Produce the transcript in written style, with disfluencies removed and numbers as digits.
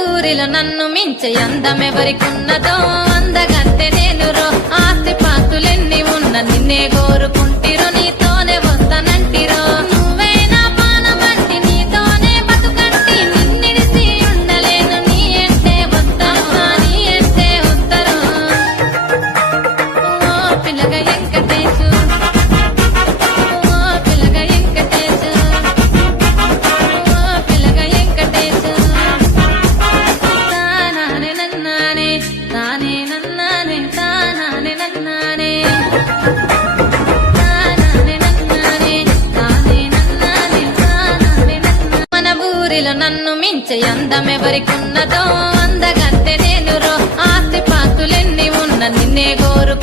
ఊరిలో నన్ను మించే అందమెవరికున్నదో అందగత్తె నేను రో ఆస్తి పాస్తులెన్ని ఉన్న నిన్నే కోరుకుంటిరో నీతోనే వస్తానంటిరో నువ్వే నా పానమంటి నీతోనే బతుకంటి నిన్నిడిసి ఉండలేను నీ అంటే వస్తాను నీ అంటే వస్తారు ఓ పిల్లగా వెంకటేశు ఓ పిల్లగా వెంకటేశు ఓ పిల్లగా వెంకటేశు తానానే నన్నానే తానే నన్నానే తానానే నన్నానే మన ఊరిలో నన్ను మించే అందమెవరికున్నదో అందగత్తె నేను రో ఆస్తి పాస్తులెన్ని ఉన్న నిన్నే కోరు